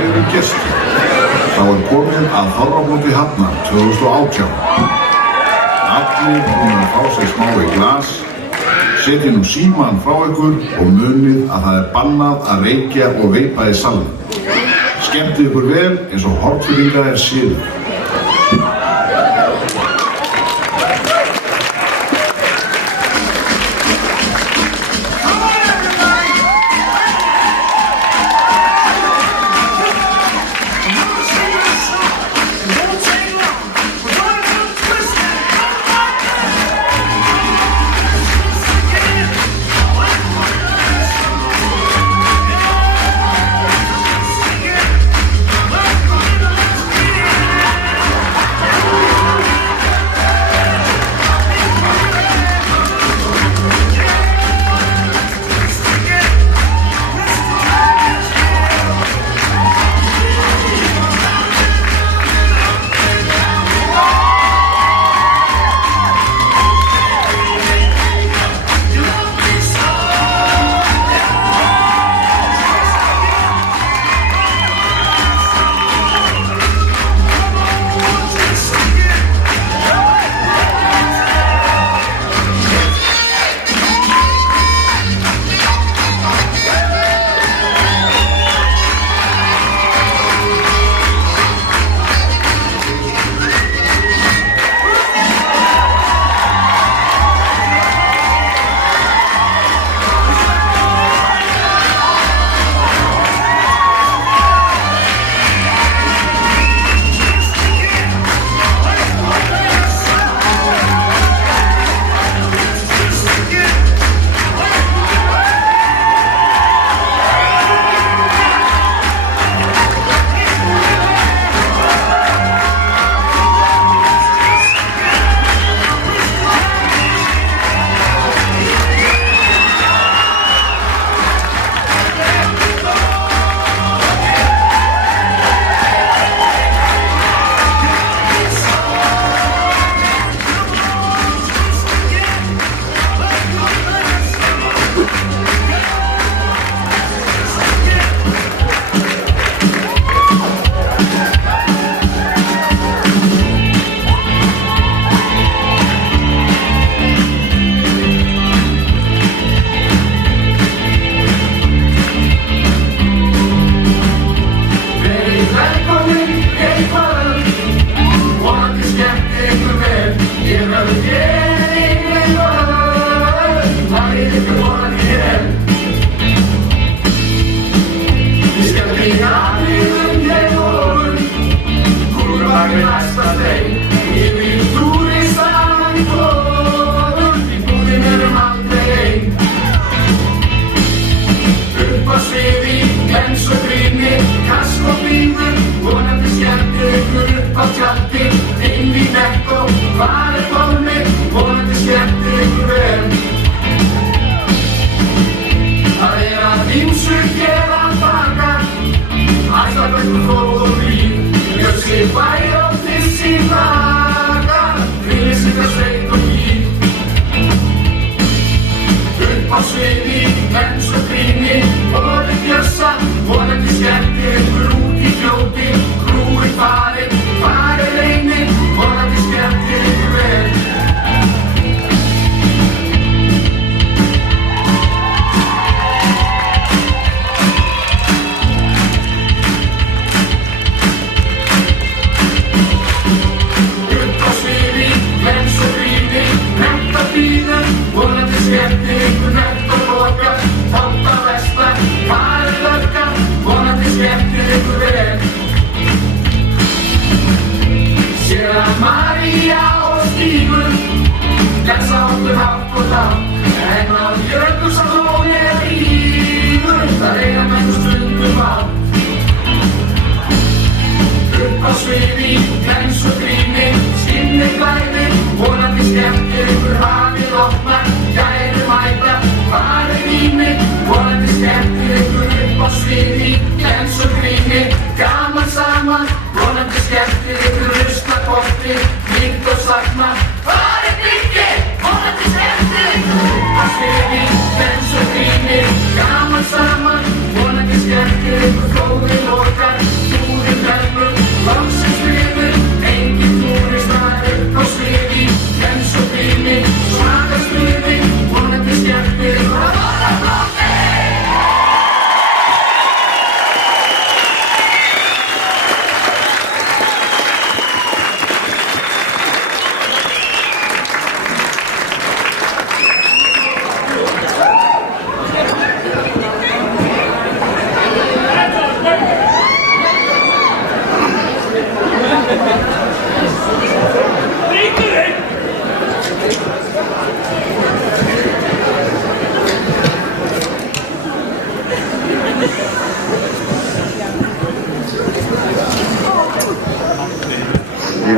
Kæru gestir, þá komið að Þorrablóti Hafnar 2018. Allir búin að fá sér smá í glas, setjið nú símann frá ykkur og munið að það bannað að reykja og veipa í salnum. Skemmtið ykkur vel eins og Hornfirðinga siður.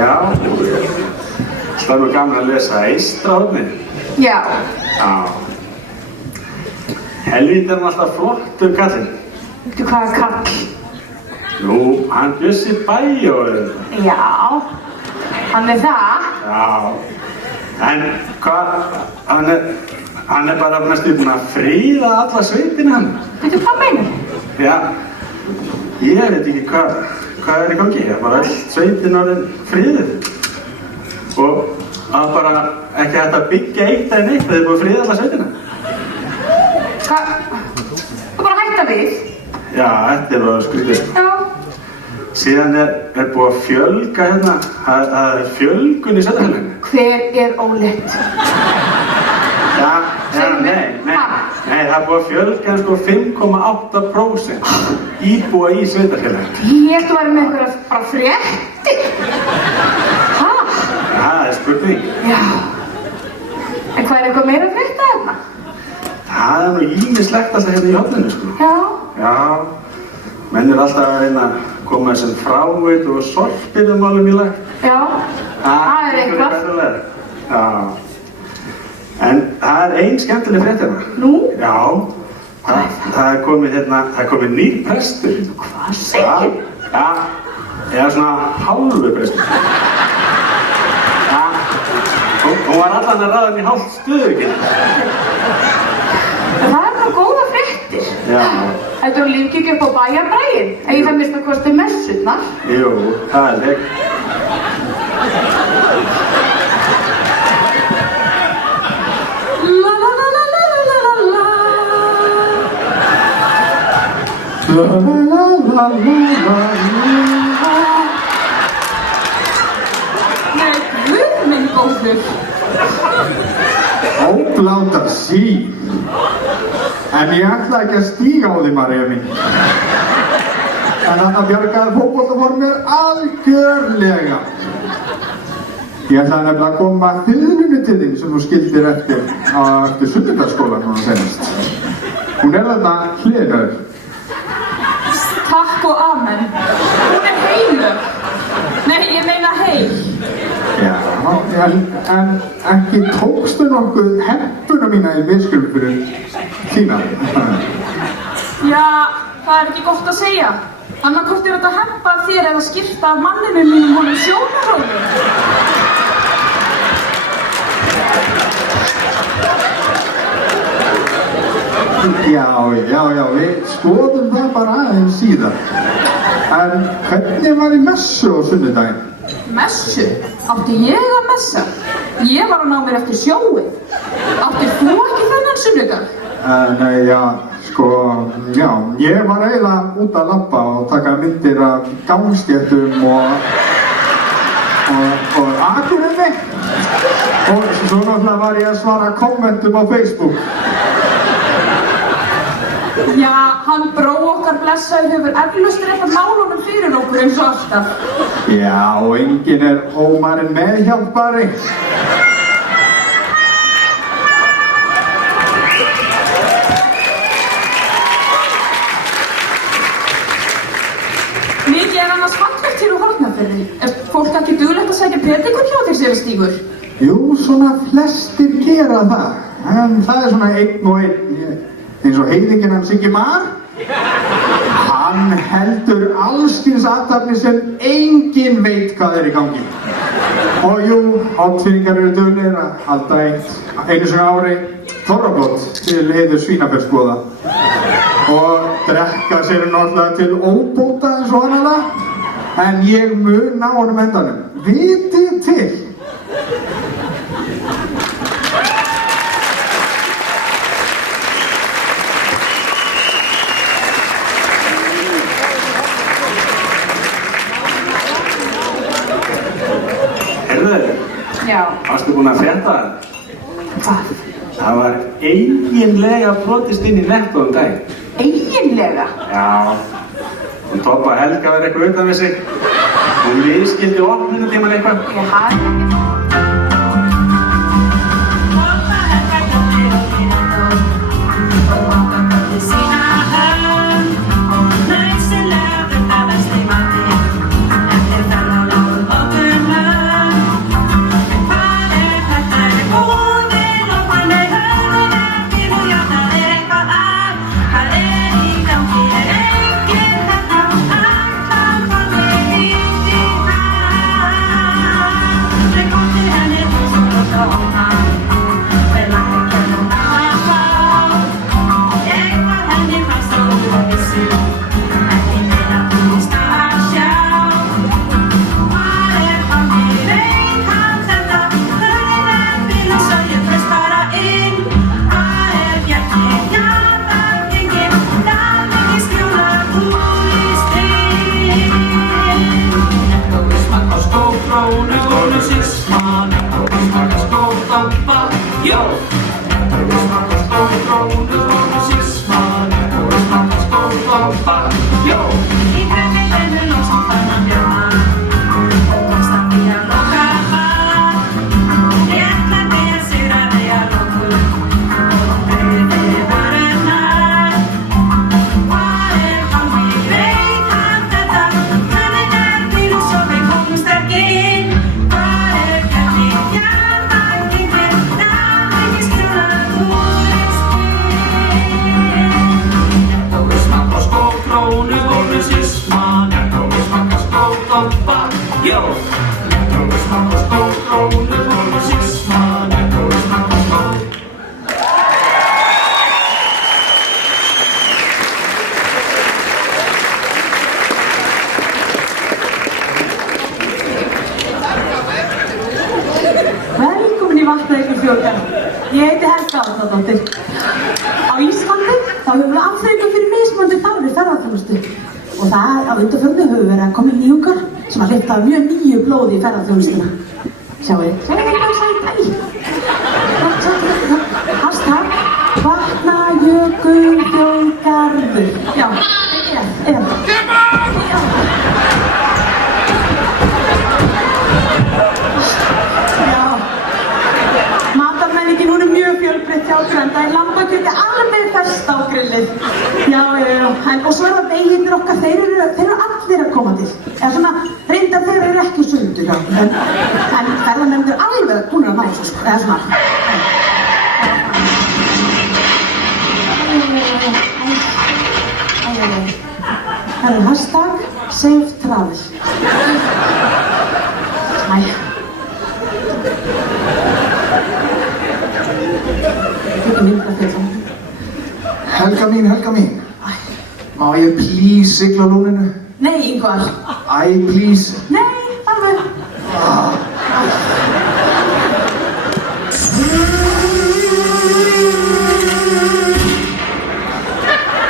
Já, það er nú gaman að lesa Eystrahornið. Já. Já. Helvíti hann alltaf flottur kallinn. Veitu hvað er kall? Nú, hann Bjössi Bæjóður. Já, hann er það. Já, en hvað, hann er bara næstu búinn að fríða alla sveitina hann. Veitu hvað meinur? Já, ég veit ekki hvað er í gangi. Það er bara öll sveitin orðin fríðuð. Og það er bara ekki hægt að byggja eitt eða neitt, það er búið að fríða alla sveitina. Hvað? Þú bara hætta við? Já, þetta er bara skrítið. Já. Síðan er búið að fjölga hérna, það er fjölgun í sveitarfélaginu. Hver er ólétt? Nei, það er búið að fjölga sko 5,8% íbúa í sveitarfélaginu. Ég ætla að vera með einhverja bara fréttir. Hæ? Já, það er spurning. Já. En hvað er eitthvað meira að frétta hérna? Það er nú ýmislegt alltaf hérna í horninu, sko. Já. Já, menn er alltaf að reyna að koma þessum fráveit og sorpirðumálum í lag. Já, það er eitthvað. Já. En það er ein skemmtileg frétt hérna. Nú? Já, það er komið hérna, það er komið nýr prestur. Hvað segir? Já, eða svona hálfu prestur. Já, hún var allan að ráða henni hálft stöðuginn. Það er bara góða fréttir. Já. Þetta er lífkirkja upp á bæjarbrægin. Ég það mista kosti messurnar. Jú, það er legg. La la la la la la la la. La la la la la la. Nei, guð minn góður. Óbláta sín. En ég ætla ekki að stíga á því, María mín. En þarna bjargaði fótboltaform mér algjörlega. Ég ætlaði nefnilega að koma fiðlunni til þín sem þú skildir eftir sunnudagsskólan núna senast. Hún er þarna hliðinöður. Takk og amen. Hún er heilög. Nei, ég meina heil. Já, en ekki tókstu nokkuð heppuna mína í miskunn fyrir þína? Já, það er ekki gott að segja. Annarkvort er þetta að hempa af þér eða skipta af manninu mínum honum sjónarhóðum. Já, við skoðum það bara aðeins síðan. En hvernig var í messu á sunnudaginn? Messu? Átti ég að messa? Ég var að ná mér eftir sjóið. Áttir þú ekki þennan sunnudag? Nei, ég var eiginlega út að labba og taka myndir af gangstéttum og Akureyri. Og svo náttúrulega var ég að svara kommentum á Facebook. Já, hann bró okkar blessaður hefur eflaust rétt málunum fyrir okkur eins og alltaf. Já, og enginn er ómarinn meðhjálpari. Mikið er annars fallegt hér á Hornafirði. Er fólk ekki duglegt að sækja predikun hjá þér, séra Stígur? Jú, svona flestir gera það. En það er svona einn og einn. Eins og heiðinginn hans Siggi Mar. Hann heldur allskyns athafnir sem enginn veit hvað er í gangi. Og jú, háttfyrringar eru duglegir að halda einu sinni ári þorrablót til heiður svínaferðsboða. Og drekka sér náttúrulega til óbóta eins og annarlega. En ég mun ná honum endanum. Vitið til. Já. Varstu búinn að frétta það? Hvað? Það var eiginlega brotist inn í Netto daginn. Eiginlega? Já. Hún Toppa Helga verið eitthvað utan við sig. Hún misskildi opnunatímann eitthvað. Ég hafði ekki. Nice and loud, the habits they might be. And if I don't know, open up. Í grænni bennu loksum fann hann bjarma og komst hann í að loka bar. Réttlæti að sigraði að lokum og greiði vörurnar. Hvar hann? Ég veit hann þetta, hvernig bíl og svo við komumst ekki inn. Hvar hvernig hjarta gengir, það ekki skjólað úrlistinn. Jakkovi smakka skókrónu, bónu sisman, Jakkovi smakka skókoppa, jó. Jakkovi smakka skókrónu, bónu sisman, Jakkovi smakka skók. Velkomin í Vatnajökul þjóðgarð. Ég heiti Helga Árnadóttir. Á Íslandi þá höfum við afþreyingar fyrir mismunandi þarfir ferðaþjónustu. Og það á undanförnu höfum við verið að koma nýjungar sem að hleypa mjög nýju blóði í ferðaþjónustuna. Sjáu þið hvað sætt, hashtag Vatnajökul þjóðgarður. Já, matarmenningin hún mjög fjölbreytt hjá okkur, enda er lambakjöti alveg ferskt á grillið. Já, og svo það veginir okkar, þeir eru allir að koma til. Eða svona, reyndar þeir eru ekki sundur hjá okkur, en ferðamenn eru alveg búin að ná svo, eða svona. Það er hashtag Safe Travel. Helga mín. Má ég please sigla á lúninu? Nei, Ingvar. Please. Nei, alveg.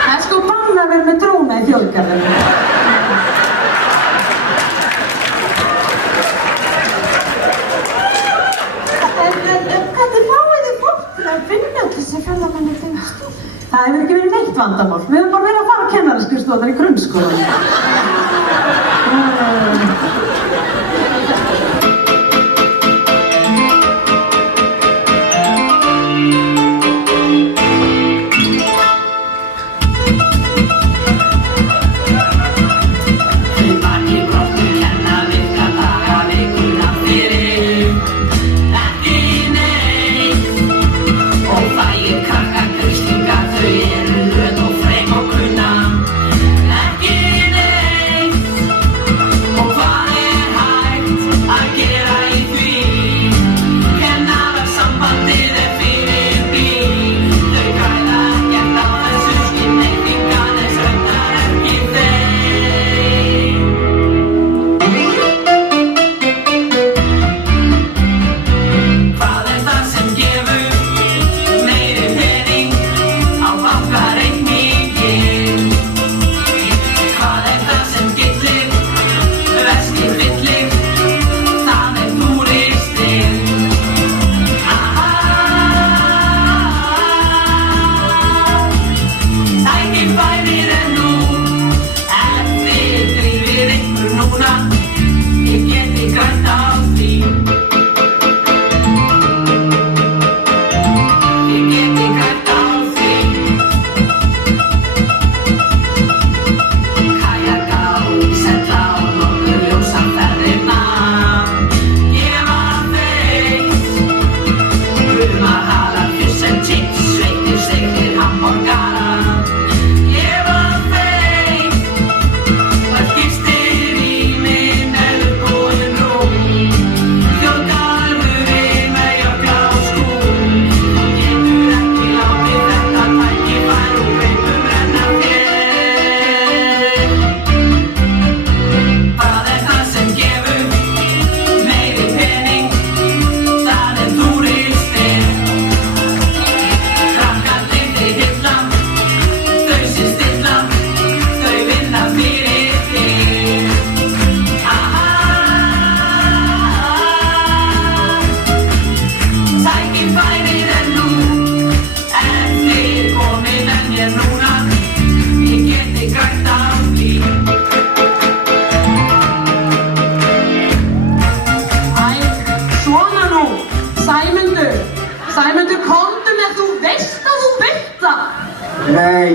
Það er sko bann að vera með dróna í þjóðgarðinu. Hvernig fáið þið fólk til að vinna þessi ferðamenni þjónustu? Það hefur ekki verið neitt vandamál. Við höfum bara verið að fara á kennaraskrifstofurnar í grunnskólanum. Þau eru löt og frek og kunna. Ekki neitt.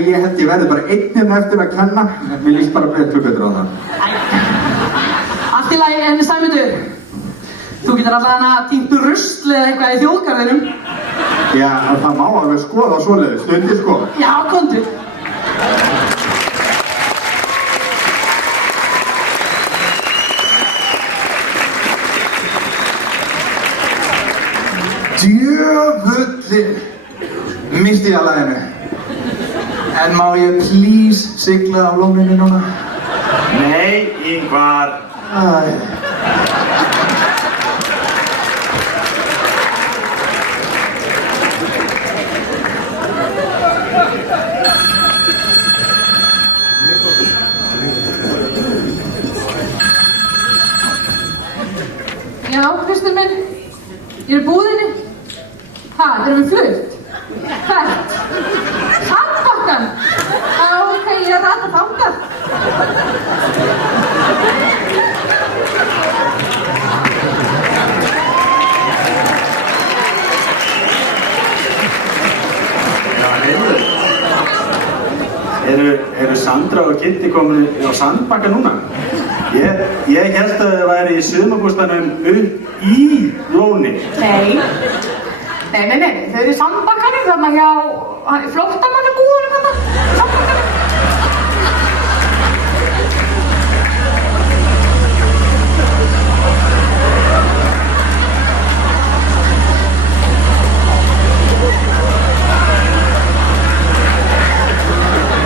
ég held ég verði bara einn eftir að kenna. Mér líst bara betur á það. Allt í lagi, en Sæmundur, þú getur allavega týnt rusl eða eitthvað í þjóðgarðinum. Já, það má alveg skoða svoleiðis, stundir sko. Já, komdu. Djöfullin, misti ég að laginu. En má ég please sigla á lóninu núna? Nei, Ingvar. Æ. Já, Kristinn minn, ég er í búðinni. Erum við flutt? Hvert? Sandbakkann? Já, ok, ég er að rata þangað. Já, heyrðu. Eru Sandra og Kitty komin á Sandbakka núna? Ég held að það væri í sumarbústaðnum upp í Lóni. Nei, þau eru í Sandbakkanum, þarna hjá flóttamannabúðunum þarna, Sandbakkanum.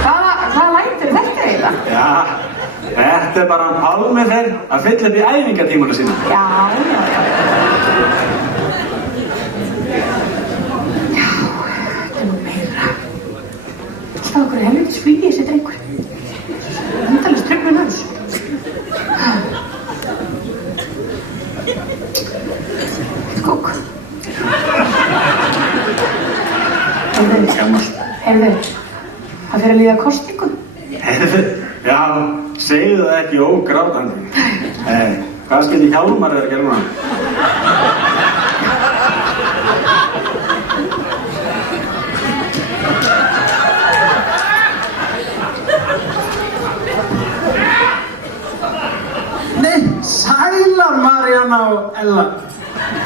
Hvaða lætur er þetta eiginlega? Já, þetta er bara hann Pálmi þeir að fylla upp í æfingatímuna sína. Já. Það okkur helvitis flýi þessi drengur. Endalist tryggur laus. Kók. Heyrðu, það fyrir að líða kosningum. Heyrðu, já, segðu það ekki ógrátandi. Hvað skildi Hjálmar að gera núna? Sælar Maríanna og Ella.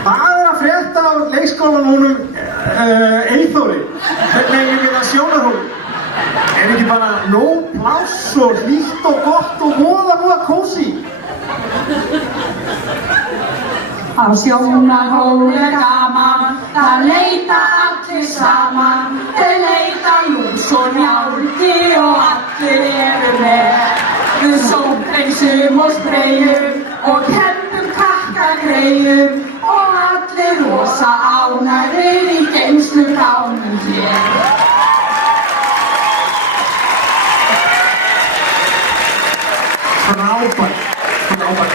Hvað er að frétta á leikskólanum Eyþóri? Hvernig er það sjónarhóli? Er ekki bara nóg pláss og hlýtt og gott og voða kósí? Á sjónarhóli er gaman, það leita allir saman. Þeir leita lús og njálki og allir eru með. Við sótreysum og spreyjum og kempum kakkagreiðum og allir rosa ánægðir í geymslugámum hér. Frábært,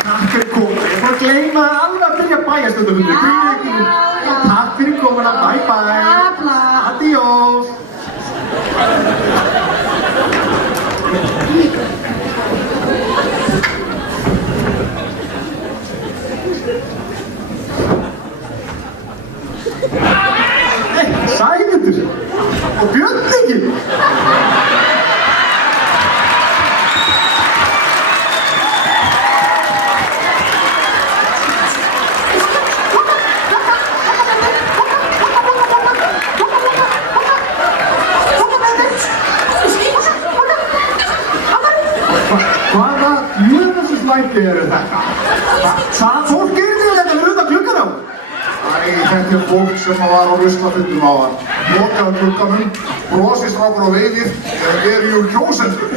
takk fyrir komuna. Ég fór að gleyma alveg að byrja bæjarstjórnarfundur. Takk fyrir komuna, bye bye. Adiós. Sæmundur og Björningin. Hvaða jöfnuslæti eru þetta? Það fólk þetta utan gluggan á? Þetta er fólk sem var á ruslafundum á hann. Lokaðu glugganum, brosir strákur og veiðir, er jú kjósendur.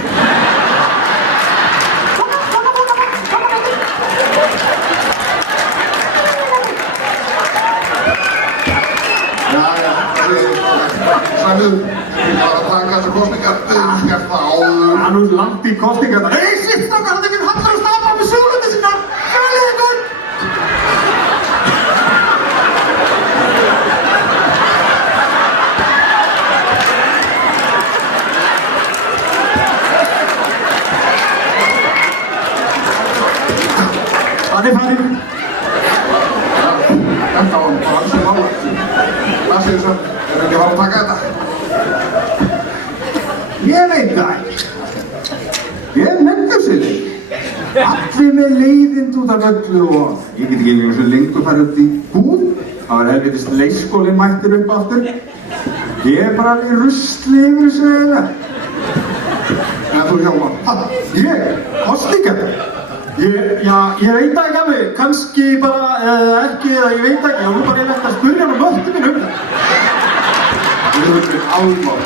Sæmiður, ég var að taka þessar kostningar, gert það áður. Hann er langt í kostningar. Hei, sitt það, hann er ekki hallar að stafa með sögurinn sinna. Sjálfið ykkur! Hann er farinn. Þetta var bara alls og nálega. Hvað segir þú svo? Erum ekki að fara að taka þetta? með leiðind út af öllu og ég get ekki einu sem lengur farið upp í húð. Það var helvitist leikskólinn mættir upp aftur. Ég bara alveg rusli yfir þessu eiginlega. En þú Hjálmar, ég? Kostingar? Ég veit ekki alveg, kannski bara ekki eða ég veit ekki, og nú bara ég legt að spyrja hann möttu minn það. Við höfum við alveg,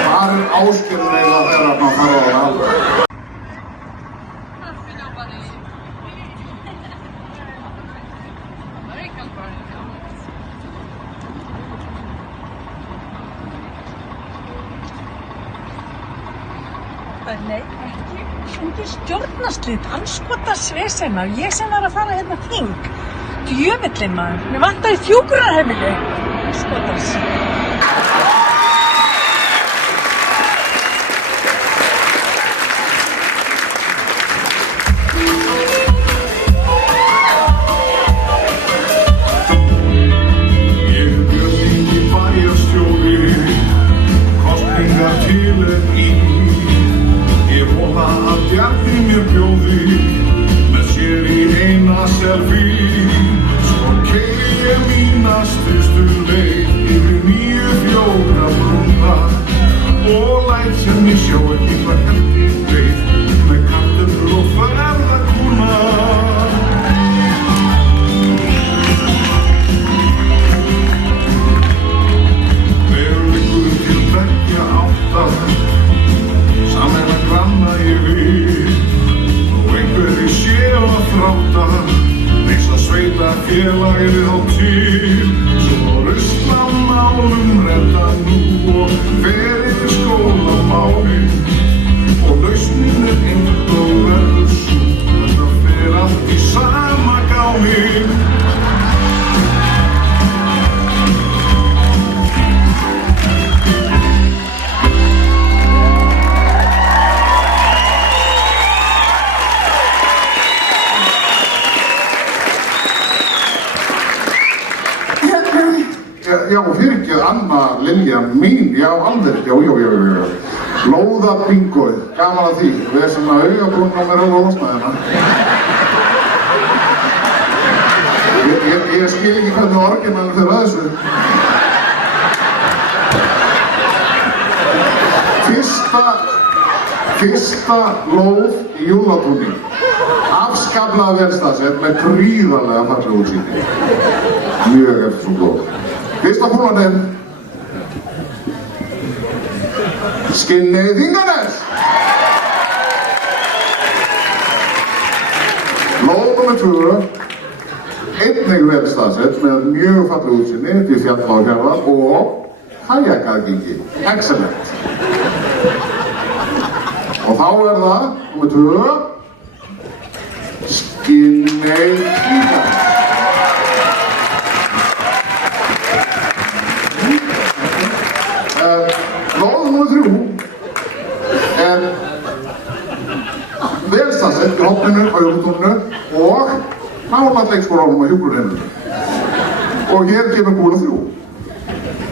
hvað áskerður eiginlega þegar maður fara á það alveg? Nei, ekki fengið stjórnarslit, andskotans vesena, ég sem var að fara hérna þing. Djöfullinn maður, mér vantaði hjúkrunarheimili. Andskotans. Ég björn Ingi bæjarstjóri, kosningar til í. Ég vona að Bjarni mér bjóði með sér í eina selfie. Svo keyri ég mína stystu leið yfir 9-4 brúna og læt sem ég sjá ekki hvað hendi leið með kartöflur og ferðarkúna. Veruleikurinn til beggja átta, saman að granna ég við og einhverju sé að þráta eins að sveita félagið þá til svo rusla málum redda nú og verið skólamáli og lausnin einhvern og verður svo þetta fer allt í sama gámi. Já, fyrirgeð Anna Lilja mín, já, alveg, já. Lóðabingóið, gaman að því. Við erum svona augabrún á mér alveg að losna hérna. Ég skil ekki hvernig orginalinn fyrir að þessu. Fyrsta lóð í Jólatúni. Afskaplega vel staðsett með gríðarlega fallega útsýni. Mjög eftir svo góð. Fyrsta kúlan er Skinnið Þinganes. Lóð nr. 2, einnig vel staðsett með mjög fallega útsýni til Fjallárfjarðar og kajakkaðgengi. Excellent. Og þá er það nr. 2, Skinnið Þinganes. Lóð nr. 3 er vel staðsett í horninu á Jólatúninu og nálægt leikskólanum á hjúkrunarheimilinu. Og hér kemur kúla 3.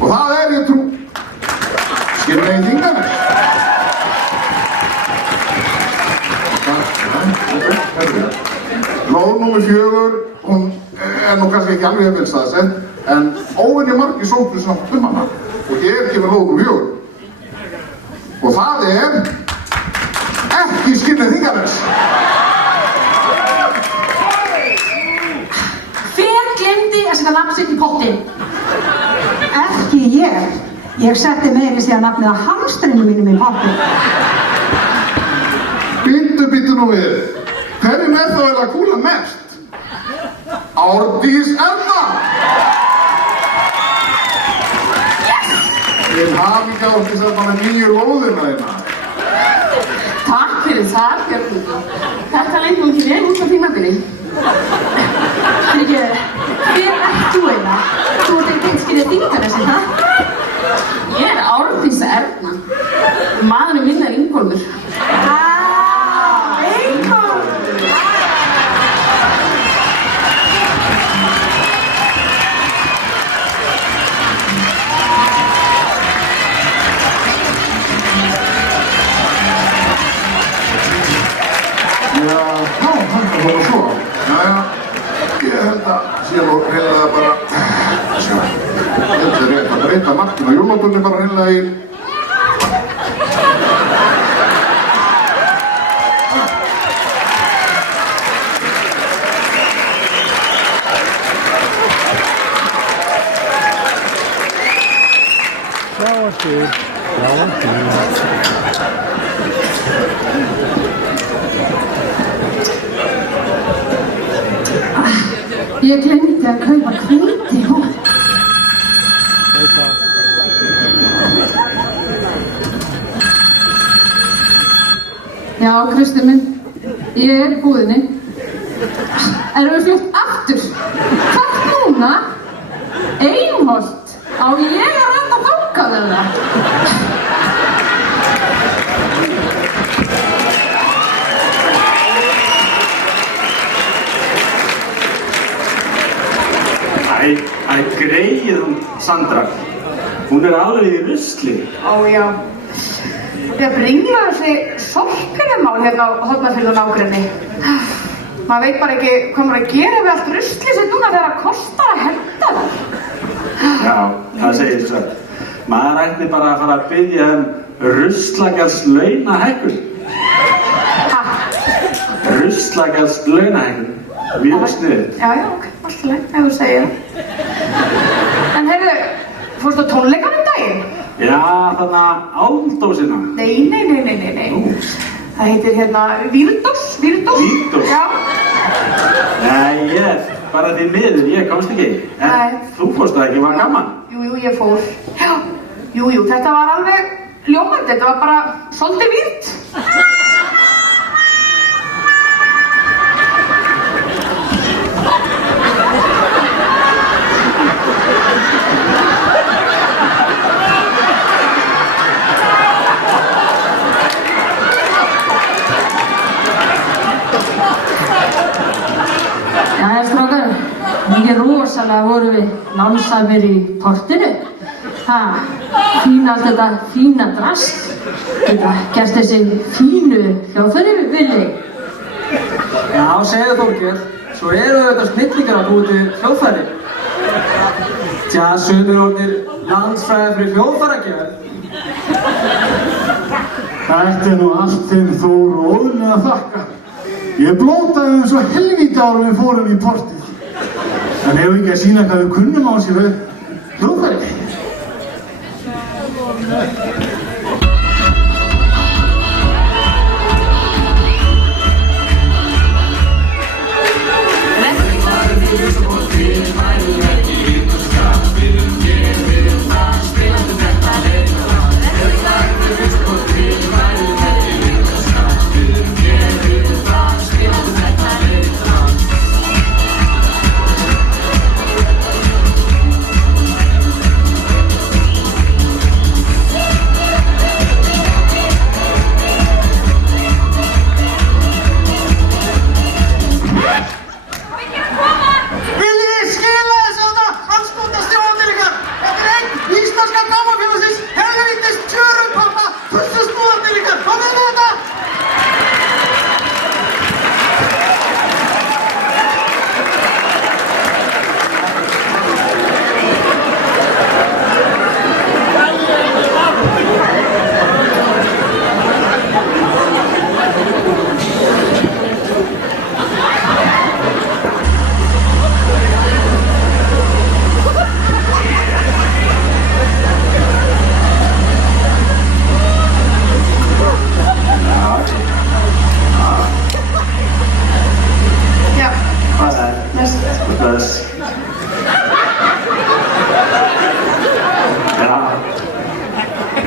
Og það er, ég trú, Skinnið Þinganes. Lóð nr. 4, hún er nú kannski ekki alveg vel staðsett, en óvenju margir sóttu samt hana. Og hér kemur lóð nr. 4. Og það er ekki Skinnið Þinganes. Hver glemdi að setja nafn sitt í pottinn? Ekki ég. Ég setti meiri síðan nafnið að hamstrinu mínum í pottinn. Bíddu nú við. Hverjum er þá eiginlega kúlan mest? Árdís Erna! Til hamingju Árdís Erna með 9 lóðina þína. Takk fyrir það, Björn. Þetta leit nú ekki vel út á tímabili. Hver ert þú eiginlega? Þú ert ekki eins Skinnið Þinganes, það? Ég er Árdís Erna. Maðurinn minn er Ingólfur. Já, svona svo. Jæja, ég held að sé nú hreinlega bara, sjá, ég held að rétt að breyta markinu á jólabunni bara hreinlega í Ég glemdi að kaupa hveiti og... Já, Kristi minn, ég er í búðinni. Erum við flutt aftur? Takk núna? Einholt? Á ég að renda þangað eða? Æ, greið hún Sandra. Hún er alveg í rusli. Ó, já. Ég bringla þessi sorkunumál hérna á Hornafirði og nágrenni. Maður veit bara ekki hvað maður að gera við allt ruslið sem núna þegar það kostar að henda það. Já, það segir svo. Maður ætti bara að fara að biðja ruslagals launahækkun. Ha? Ruslagals launahækkun. Mjög sniðugt. Já, ok, alltaf leið, ef þú segir það. En heyrðu, fórstu á tónleikann daginn? Já, þannig að áldósina. Nei. Það heitir hérna Vírdós. Vírdós? Já. Nei, bara því miður, ég komst ekki. En Nei. þú fórst það ekki, var gaman. Jú, ég fór. Já, jú, þetta var alveg ljómandi, þetta var bara svolítið vírt. Jæja, strákar, mikið rosalega vorum við lánsamir í portinu. Fína allt þetta fína drast. Geta gert þessi fínu hljóðfæri við vilji. Já, segðu Þórkell, svo eru þetta snillingar að búið til hljóðfæri. Tja, sumir orðnir landsfræði fyrir hljóðfæragerð. Þetta er nú allt þeim Þór og Óðni að þakka. Ég blótaði eins og helvíti árum við fórum í portið. En hefur ekki að sína hvað við kunnum á sér við hljóðfæri.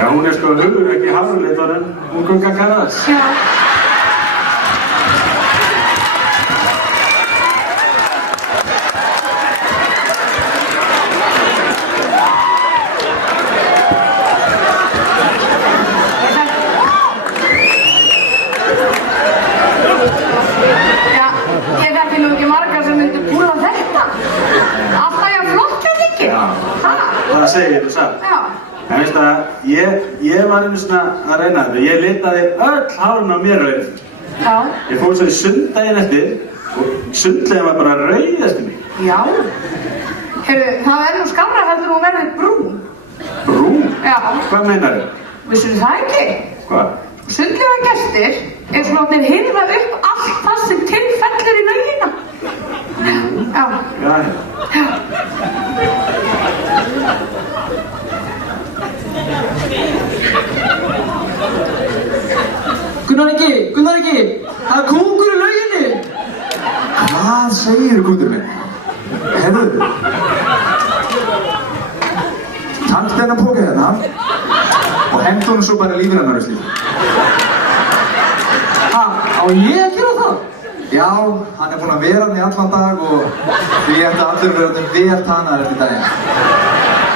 Já, hún er sko hugurvekki hafurleitarinn, hún Gugga Garðars. Já. Ég þekki nú ekki margar sem myndu púla þetta. Alltaf ég flott hjá þig ekki. Það segir þú satt. Já. En veist að ég var einu svona að reyna þetta. Ég litaði öll hárun á mér rauð. Já. Ég fór svo í sund daginn eftir og sundlegin var bara rauðast í mig. Já. Heyrðu, það nú skárra heldur hún verði brún. Brún? Já. Hvað meinarðu? Vissuð það ekki? Hvað? Sundlega gestir svona látnir hirða upp allt það sem tilfellir í laugina. Já. Já. Gunnar Ingi, það er kóngur í lauginni. Hvað segirðu, kundur minn? Heyrðu, takk þennan póka hérna og hendu honum svo bara lífið hennar Ruslíð. Ha, á ég að gera það? Já, hann er búinn að vera hann í allan dag og því ættu allir verið vel tannaðir eftir daginn.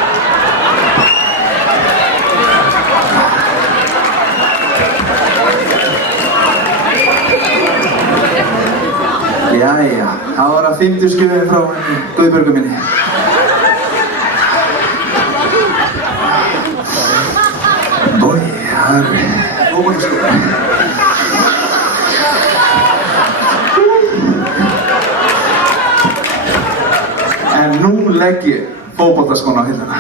Jæja, það var að 50 skjöfin frá henni Guðbjörgu minni. Bói, það er óbúin skjöfin. En nú legg ég fótboltaskóna á hilluna.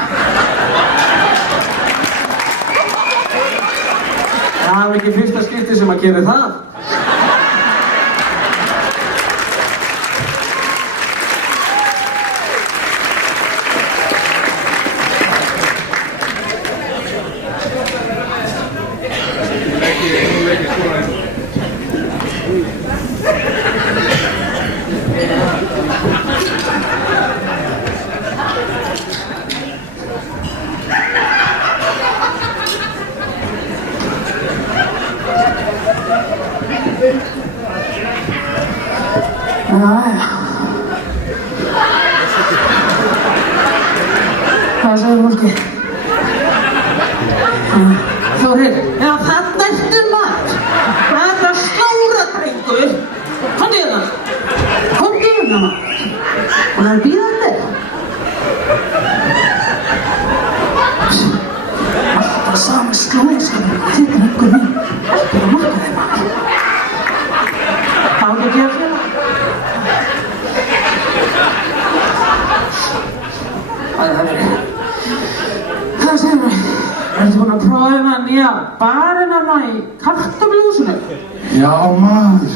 Það er ekki fyrsta skipti sem að gera það. Hvað segir fólki? Þórir, já þarna ertu maður. Hvað er það slára drengur? Komdu hérna. Komdu hérna maður. Og það er bíðandi. Alltaf sami slóðskapur. Þetta er einhver minn. Þetta er að makka þeim maður. Hvað er ekki að gera fyrir það? Hvað segir það? Ertu búinn að prófa nýja barinn hana í kartöfluhúsinu? Já, maður.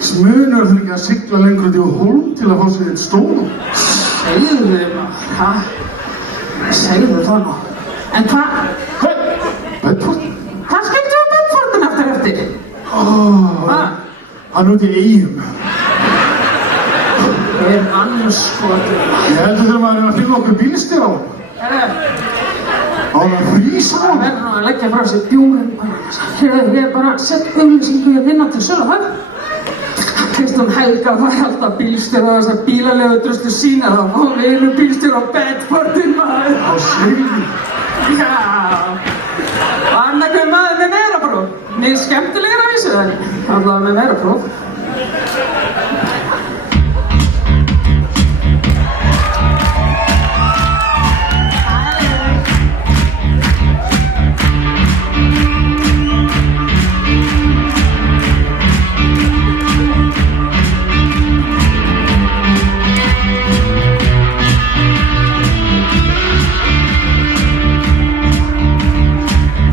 Smunur þurfi ekki að sigla lengur út í Hólm til að fá sér eitt stól. Segðu þið maður, ha? Segðu það nú. En hvað? Bedford? Hvað skildu við Bedfordin eftir? Hann er út í Eyjum. Það er annars skotur. Ég heldur þegar maður að finna okkur bílstir á hann. Á hann að frísa á Það hann. verður nú að leggja frá sér bjúrin bara. Ég er bara að setja auglýsingu í að vinna til sölu, hæ? Kristján Helga var alltaf bílstjóri á þessar bílalegu druslu sína. Þá fór við einu bílstjóri á Bedfordin maður. Á Sigli. Já. Og annarkur maður með meirapróf. Mér skemmtilegur að vísu það. Allavega með meirapróf.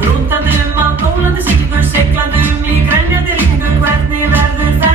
Rúntandi á gólandi siglingu, seglandi í grenjandi rigningu, hvernig verður það?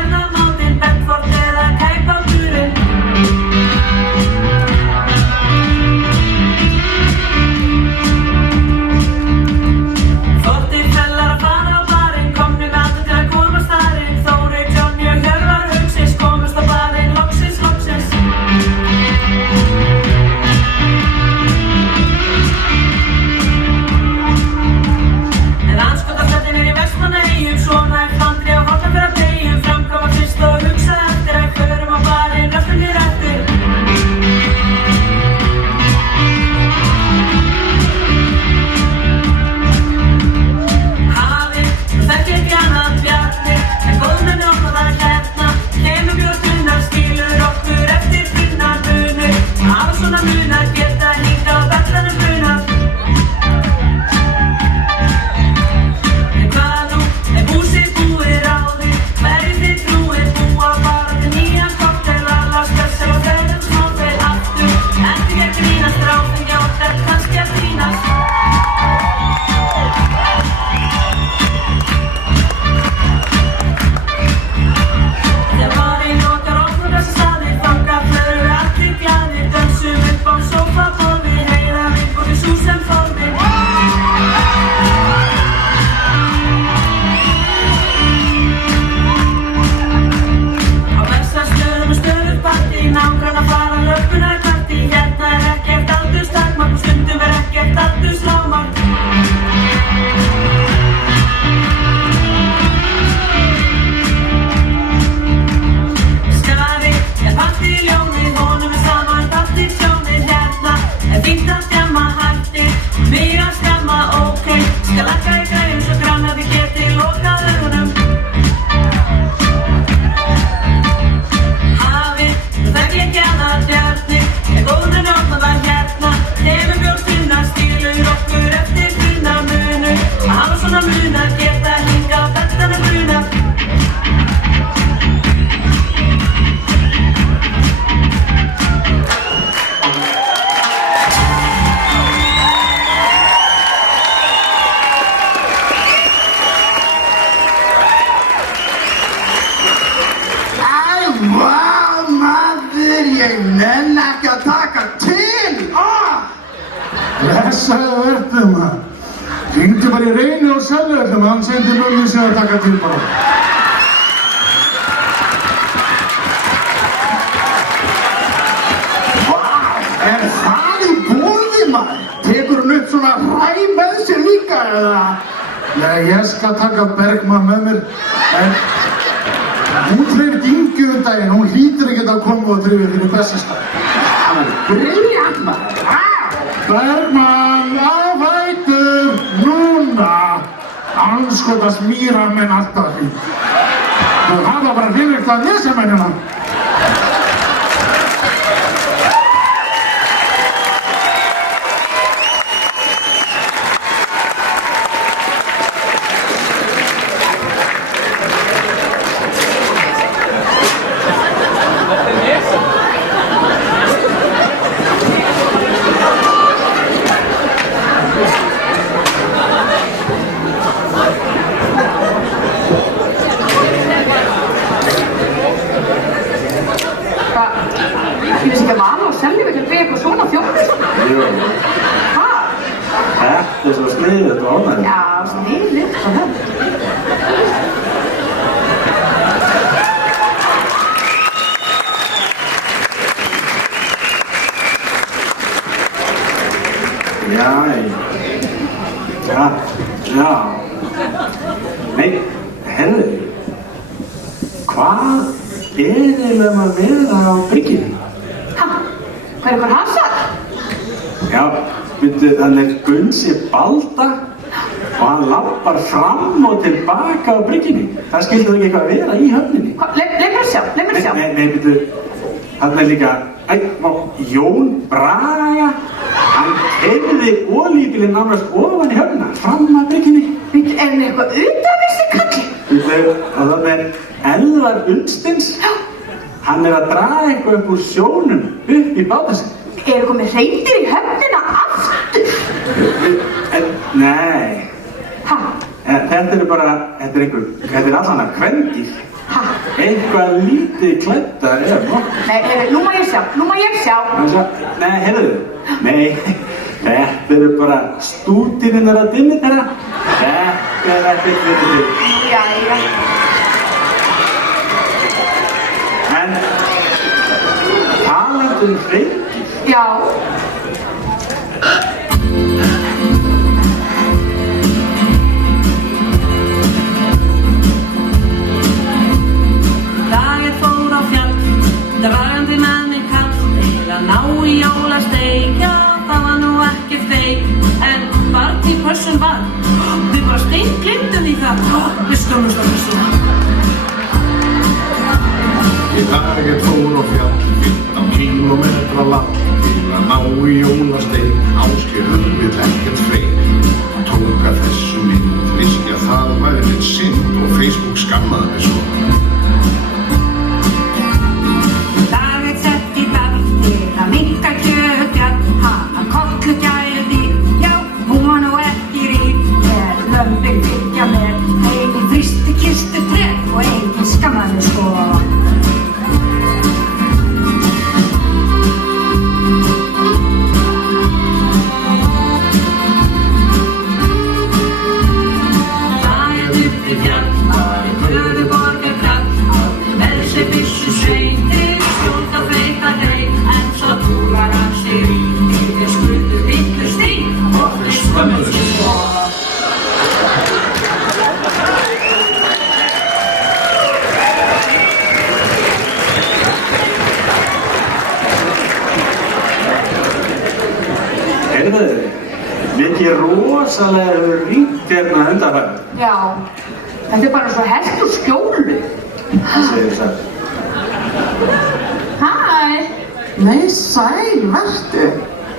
Vá, maður, ég nenn ekki að taka til! Blessaðu vertu, maður. Hringdu bara í Reyni og Selverðum, hann sendi mömmu sig að taka til bara. Er það í boði, maður? Tekur hann upp svona hræ með sér líka, eða? Nei, ég skal taka Bergmann með mér, en hún trefði Ingu daginn, hún hlýtur ekkert að koma og trefði fyrir Bessastað. Það var brilljant, maður. Bergmann, á fætur, núna! Andskotast mýran minn alltaf því. Það var bara hlývikt að lesa mennina. Ég veist ekki að Vala og Selvi vilja byggja eitthvað svona þjónustu. Jú. Hæ? Þetta svo sniðugt og ánægilegt. Já, sniðugt og það. Já. Nei, herðu, hvað eiginlega maður vera á bryggjunni? Ha? Hvað er ykkur hasar? Já, veitu, hann Gunnsi Balda og hann lappar fram og tilbaka á bryggjunni. Það skildi ekki eitthvað að vera í höfninni. Leif mér sjá. Nei, veitu, hann líka, Jón Braga, hann keyrði olíubílinn nánast ofan í höfnina, fram að bryggjunni. Veitu, er hann eitthvað utan þessi kalli? Veitu, og þannig Elvar Ullstins, hann að draga eitthvað upp úr sjónum upp í báta sinn. Er komið hreindýr í höfnina aftur? Nei. Ha? Þetta er allan að kvendýr. Ha? Eitthvað lítið klæddar nokkuð. Nei, nú má ég sjá. Nei, heyrðu. Nei, þetta eru bara stútirinnar að dimmi þeirra. Þetta er ekkert vitið. Jæja. En talandi hreindýr. Já. Dagur fór á fjall, dragandi með mig kall, til að ná í jólasteik, já það var nú ekki feik, en barn í pössum var, við bara steinglimtum því það, við skömmumst á þessu. Í dagur fór á fjall, 15 kílómetra langt, til að ná í jólasteik, Ásgeir vill ekkert feik. Tók að þessu mynd, vissi að það væri mitt synd og Facebook skammaði mig svo. Dagur sett í dag, til að minnka kjötjart, hana kollu gæði, já hún var nú ekki rík, með lömbin byggja með, einin þrýsti kistu tref og einin skammaði sko. Mikið rosalega hefur ringt hérna undanfæri. Já. Þetta er bara svo hest úr skjólu. Það segir það. Hæ, Nei, sæl, vertu.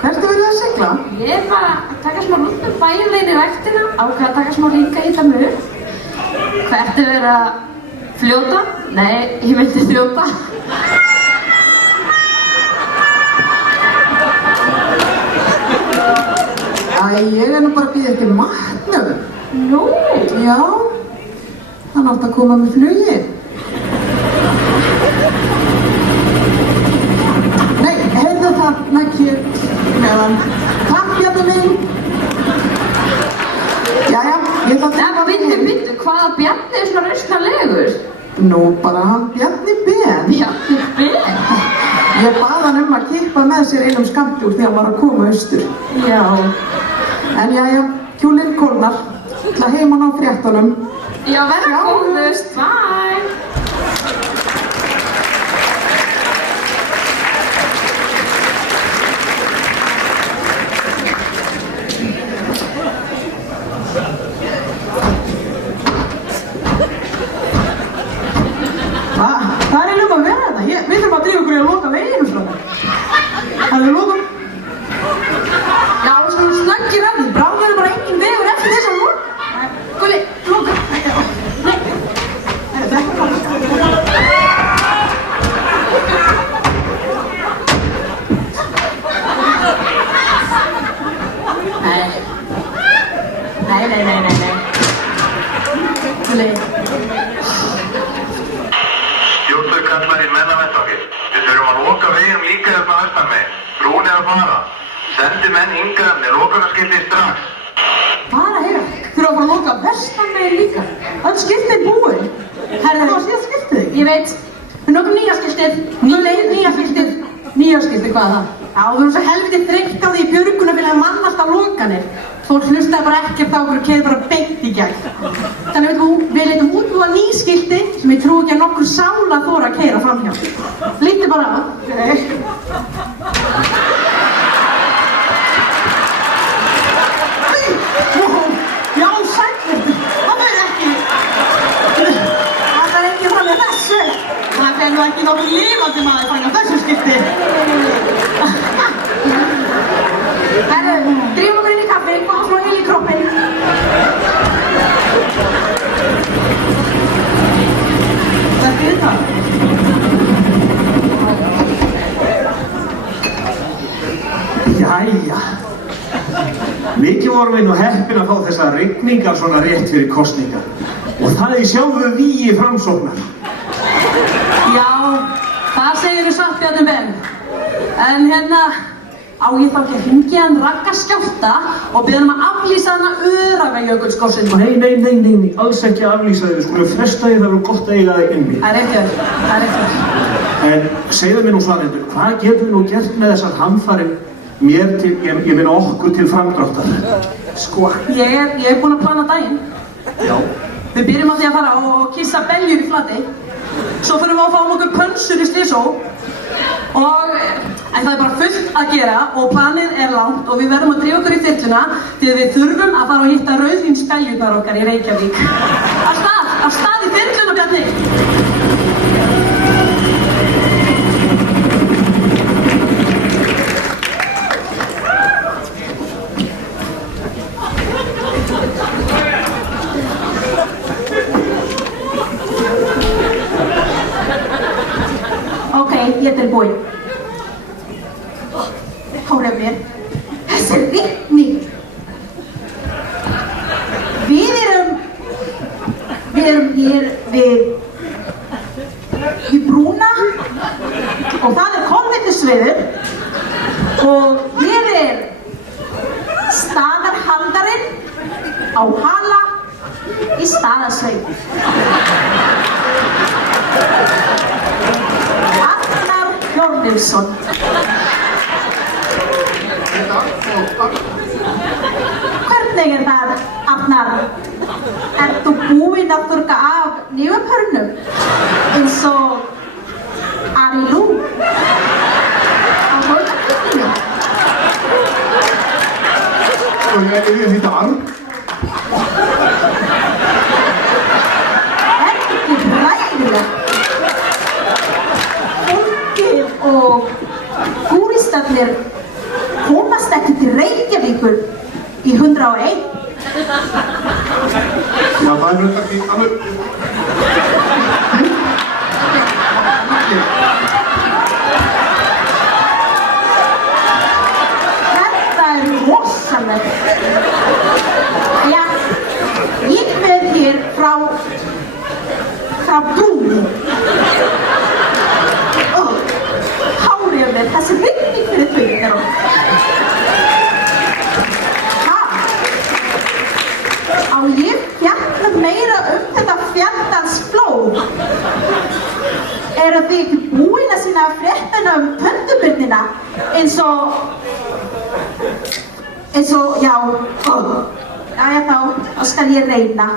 Hvert er verið að sigla? ég er bara að taka smá rúnd um bæinn leiðin í ræktina, ákveða að taka smá hringa í það mig upp. Hvert er verið að fljóta? Nei, ég myndi þjóta. Æ, ég er nú bara að bíða eftir matnum. Nú, Já, hann átti að koma með flugi. Nú bara hann Bjarni Ben. Bjarni Ben? Ég bað hann að kippa með sér einum skammti úr því hann var að koma austur. Já. En jæja, kjólinn kólnar. Ætla heim hann á fréttunum. Já, verða góðust. Bye. Hvað er að vera þetta? Við þurfum að drífa ykkur í að loka veginu frá það. Það er lokum. Já, við skulum snöggir að því. Bráðum verður bara engin vegur eftir þess að loka. Gulli, loka. Nei. Þetta er bara. Nei. Gulli. Stjórnvöld kallar í mennavettvangi. Við þurfum að loka veginn líka hérna vestan megin. Brún er að fara. Sendi menn hingað með lokunarskilti strax. Bara heyra, þurfum að fara að loka vestan megin líka. Öll skiltið er búin. Herðu, Það var síðan skiltið. ég veit, við nokum nýja skiltið. Nýja skiltið. Nýja skiltið, hvað er það? Já, við erum svo helviti þreytt á því í björgunarfélagi mannast á lokanir. Fólk hlustaði bara ekkert á okkur og keið bara beint í gegn. Þannig við leitum útbúa ný skilti sem ég trú ekki að nokkur sála þora að keyra framhjá. Lítið bara á. Já, sætlir. Það er ekki. Það er ekki fram með þessu. Það er nú ekki nokkuð lifandi maður fann á þessu skilti. Herðu, drífum okkur inn í kaffi, komum frá heil í kroppinn. Þetta er það. Jæja. Mikið vorum við nú heppin að fá þessa rigningar svona rétt fyrir kosningar. Og það er sjálfu vígi Framsóknar. Já, það segir þú satt Bjarni Ben. En hérna, á ég þá ekki að hringja hann Ragga Skjálta og biðja hann að aflýsa hana Öræfajökulsgosinu. Nei, alls ekki aflýsa þig. Við skulum fresta því, það verður gott að eiga þig inni. Það er rétt. En segðu mér nú Svanhildur, hvað getum við nú gert með þessar hamfarir mér til, ég meina okkur til framdráttar? Sko, ég er búin að plana daginn. Já. Við byrjum á því að fara og kissa beljur í Flatey. Svo fyrir við að fá okkur pönsur í Slysó. En það er bara fullt að gera og planið er langt og við verðum að drífa okkur í þyrluna því að við þurfum að fara að hitta rauðvínsbeljurnar okkar í Reykjavík. Af stað í þyrluna, Bjarni! Ok, ég er tilbúin. Hárið mér. Þessi rigning. Við erum hér við brúna og það er kolvetnisveður og hér er staðarhaldarinn á hala í Staðarsveit. Arnar Hjörleifsson. Hvernig er það, Arnar? Ert þú búinn að þurrka af nefapörnum eins og Ari Lú á Hólmatíðinni? Og ég heiti Arn. Ekki hræðilegt. Fólkið og túristarnir komast ekki til Reykjavíkur í 101. Já, það er þetta ekki alveg. Þetta er rosalegt. Já, ég með hér frá brúni. Hárið mér, þessi rigning fyrir þau. Á ég fjalla meira þetta fjandans flóð Eða þið ekki búin að sýna fréttina pöndubirnina eins og, já, jæja þá skal ég reyna.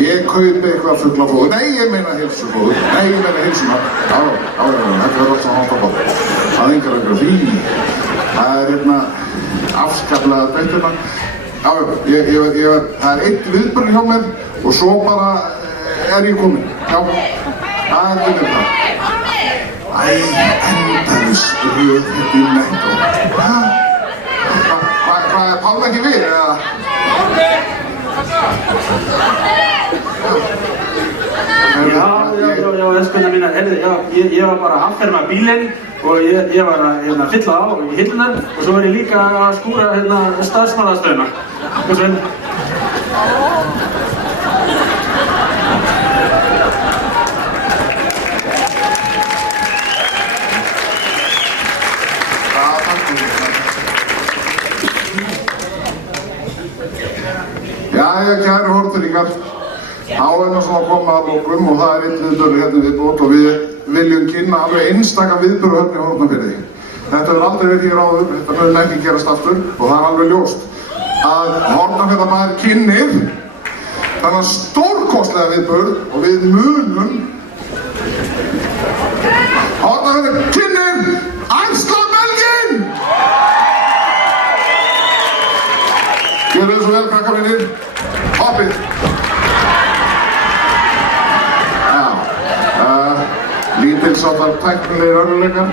Ég kaupi eitthvað fuglafóður. Nei, ég meina heilsufóður. Nei, ég meina heilsuna. Já, þetta er alltaf hátt. Það er engar því. Það er afskaplega beituna. Já, það er eitt viðburður hjá mér og svo bara ég komin. Já, það er það. Æ, endalaus röð í Netto. Hvað er Páll ekki við, eða? Já, elskunna mína, ég var bara að afferma bílinn og ég var að fylla á í hillunar og svo var ég líka að skúra starfsmannaðastöðuna. Jæja, kæru hortfyrringar, þá svona að koma að lokum og það einn viðburður hérna viðbót og við viljum kynna alveg einstaka viðburður hérna í Hornafirði. Þetta hefur aldrei verið hér áður, þetta mun ekki gerast aftur og það er alveg ljóst að Hornafirðarbær kynnir þennan stórkostlega viðburð og við munum Hornafirði kynnir Æslandbelginn! svo vel, krakkar mínir. Hoppið. Lítilsáttar tæknilegir örðuleikar.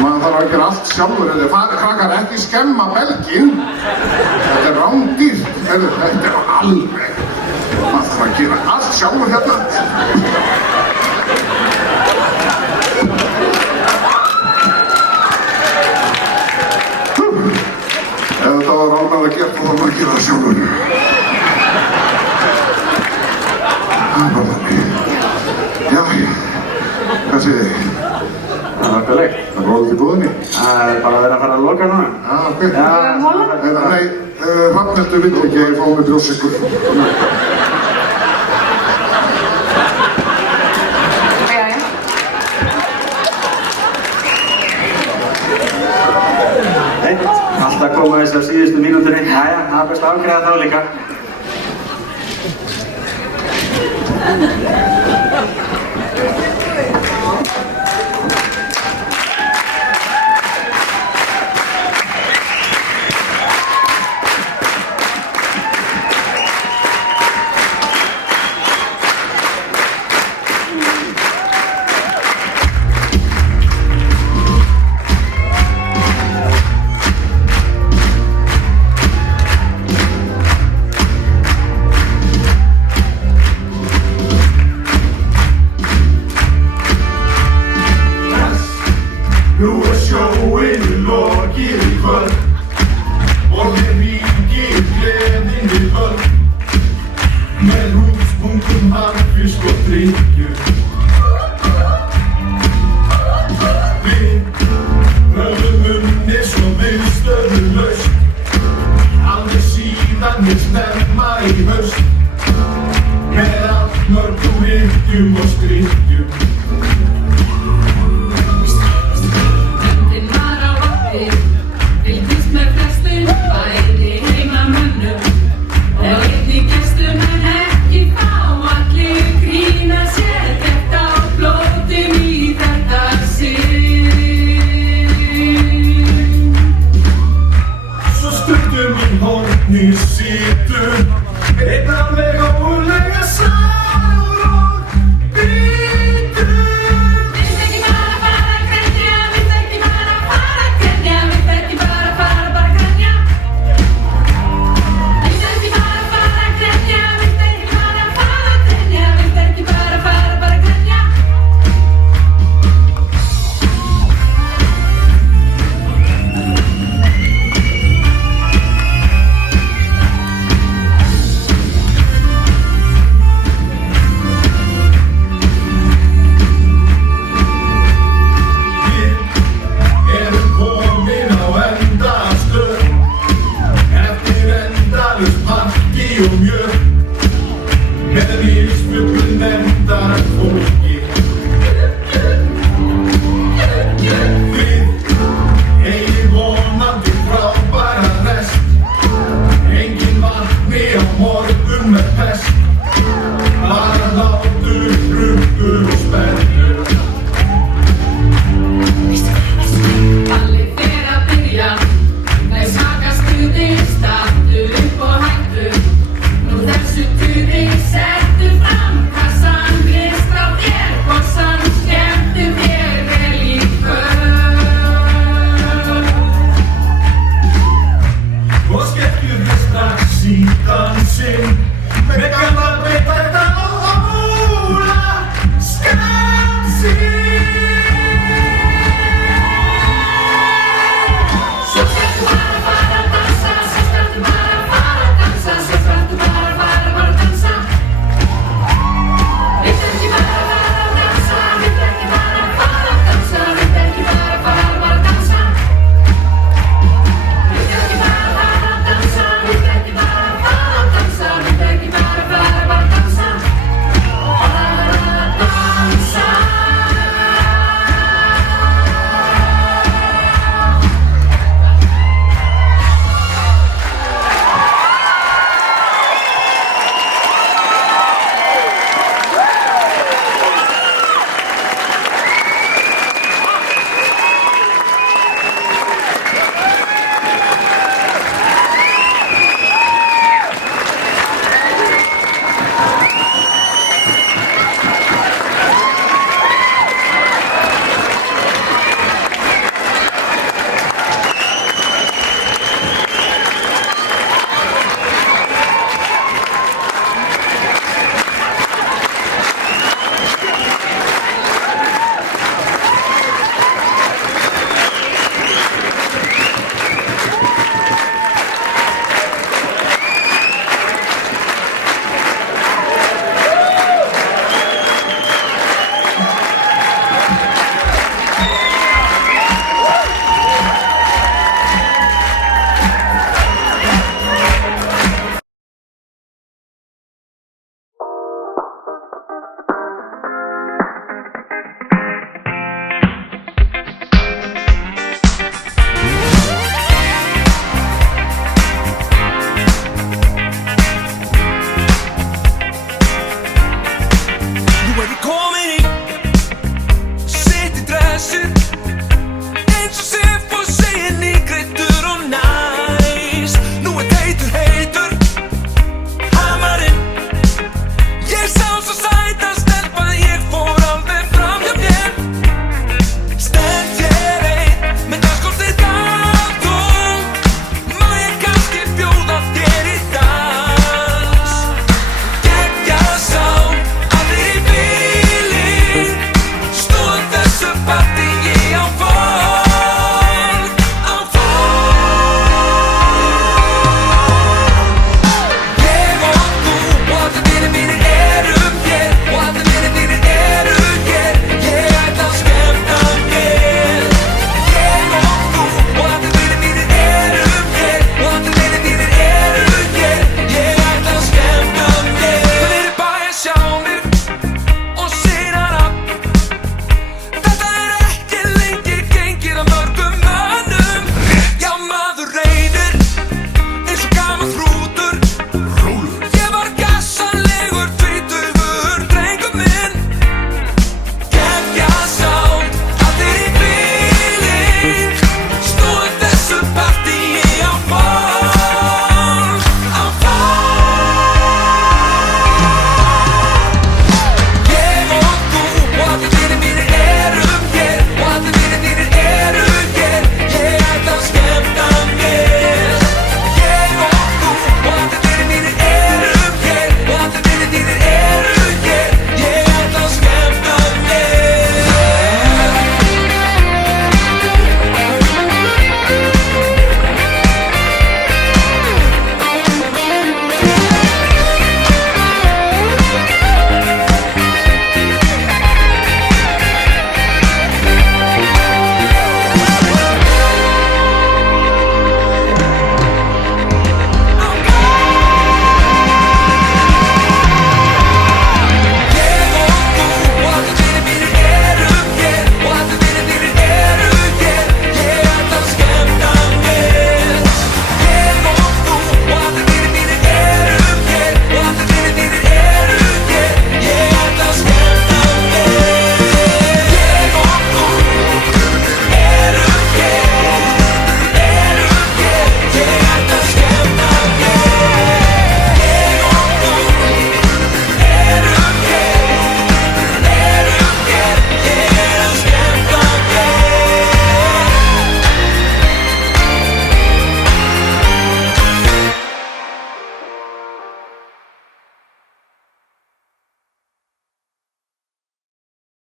Maður þarf að gera allt sjálfur. Þetta er krakkar ekki skemma belginn. Þetta er rándýrt. Þetta er alveg. Maður þarf að gera allt sjálfur hérna. Ef þetta var ánægða gert, þá þarf maður að gera það sjálfur. Það er bara þannig. Jæja. Hvað segir þið? Það er okkarlegt. Það er róðið í búðinni. Það er bara að vera að fara að loka núna. Já, ok. Nei, Hrafnhildur vill ekki að ég fá mig brjóstsykur. Jæja. Nei, alltaf koma þess að síðustu mínúturni. Jæja, það er best að afgreiða þá líka. Nú sjóinn lokið í kvöld og ríkir gleðin við völd. Með hrútspunktum, harfisk og drykkju. Við höfum unnið svo viðstöðulaust, alveg síðan við snemma í haust. Með allt mörgum rykkjum og skrykkjum.